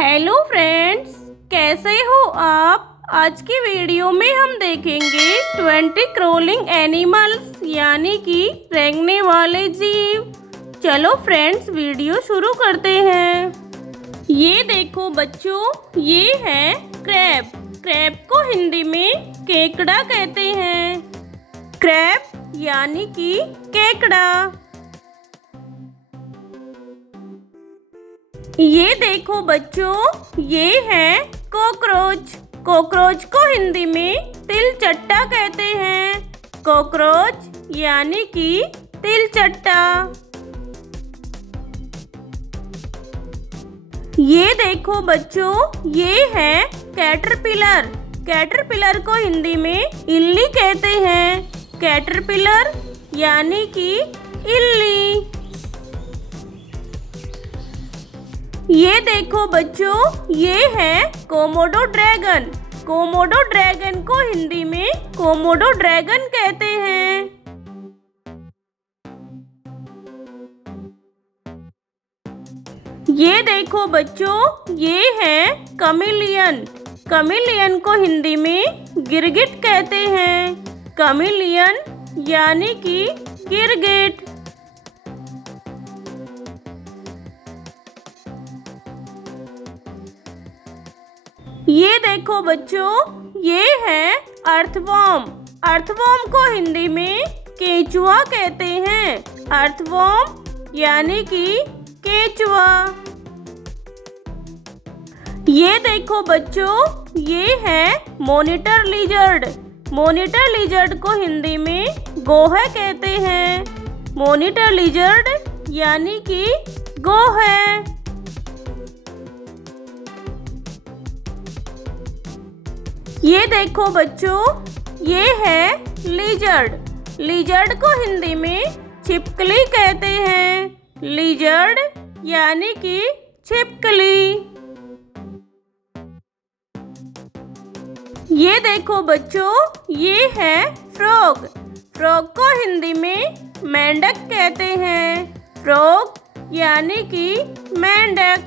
Hello friends, कैसे हो आप। आज की वीडियो में हम देखेंगे 20 क्रोलिंग एनिमल्स यानी कि रेंगने वाले जीव। चलो फ्रेंड्स, वीडियो शुरू करते हैं। ये देखो बच्चों, ये है क्रैब। क्रैब को हिंदी में केकड़ा कहते हैं। क्रैब यानी कि केकड़ा। ये देखो बच्चों, ये है कॉकरोच। कॉकरोच को हिंदी में तिलचट्टा कहते हैं। कॉकरोच यानी कि तिलचट्टा। ये देखो बच्चों, ये है कैटरपिलर। कैटरपिलर को हिंदी में इल्ली कहते हैं। कैटरपिलर यानी कि इल्ली। ये देखो बच्चों, ये है कोमोडो ड्रैगन। कोमोडो ड्रैगन को हिंदी में कोमोडो ड्रैगन कहते हैं। ये देखो बच्चों, ये है कमिलियन। कमिलियन को हिंदी में गिरगिट कहते हैं। कमिलियन यानी कि गिरगिट। ये देखो बच्चों, ये है अर्थवॉर्म। अर्थवॉर्म को हिंदी में केंचुआ कहते हैं। अर्थवॉर्म यानी कि केंचुआ। ये देखो बच्चों, ये है मॉनिटर लिजर्ड। मॉनिटर लिजर्ड को हिंदी में गोहे कहते हैं। मॉनिटर लिजर्ड यानी कि गोहे। ये देखो बच्चों, ये है लिजर्ड। लिजर्ड को हिंदी में छिपकली कहते हैं। लिजर्ड यानी कि छिपकली। ये देखो बच्चों, ये है फ्रॉग। फ्रॉग को हिंदी में मेंढक कहते हैं। फ्रॉग यानी कि मेंढक।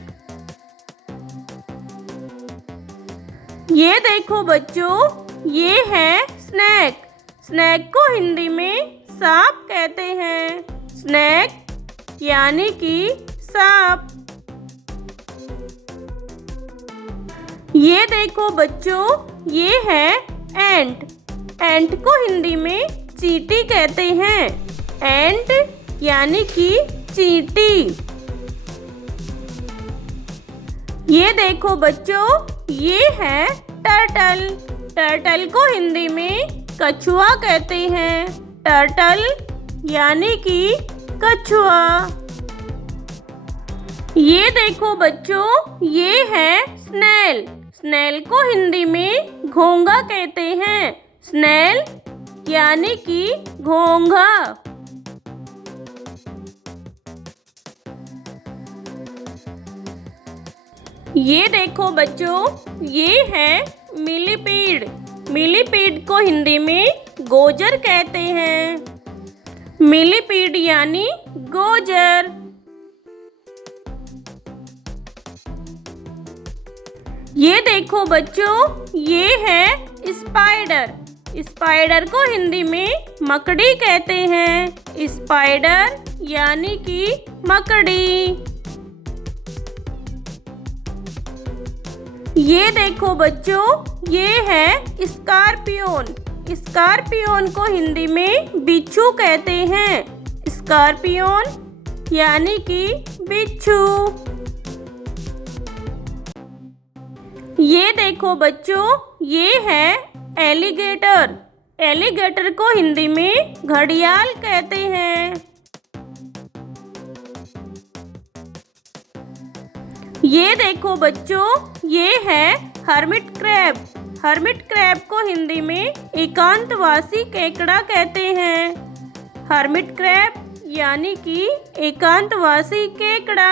ये देखो बच्चों, ये है स्नेक। स्नेक को हिंदी में सांप कहते हैं। स्नेक यानी कि सांप। ये देखो बच्चों, ये है एंट। एंट को हिंदी में चींटी कहते हैं। एंट यानी कि चींटी। ये देखो बच्चों, ये है टर्टल। टर्टल को हिंदी में कछुआ कहते हैं। टर्टल यानी कि कछुआ। ये देखो बच्चों, ये है स्नेल। स्नेल को हिंदी में घोंघा कहते हैं। स्नेल यानी कि घोंघा। ये देखो बच्चों, ये है मिलीपीड। मिलीपीड को हिंदी में गोजर कहते हैं। मिलीपीड यानी गोजर। ये देखो बच्चों, ये है स्पाइडर। स्पाइडर को हिंदी में मकड़ी कहते हैं। स्पाइडर यानी कि मकड़ी। ये देखो बच्चों, ये है स्कॉर्पियन। स्कॉर्पियन को हिंदी में बिच्छू कहते हैं। स्कॉर्पियन यानी कि बिच्छू। ये देखो बच्चों, ये है एलिगेटर। एलिगेटर को हिंदी में घड़ियाल कहते हैं। ये देखो बच्चों, ये है हर्मिट क्रैब। हर्मिट क्रैब को हिंदी में एकांतवासी केकड़ा कहते हैं। हर्मिट क्रैब यानी कि एकांतवासी केकड़ा।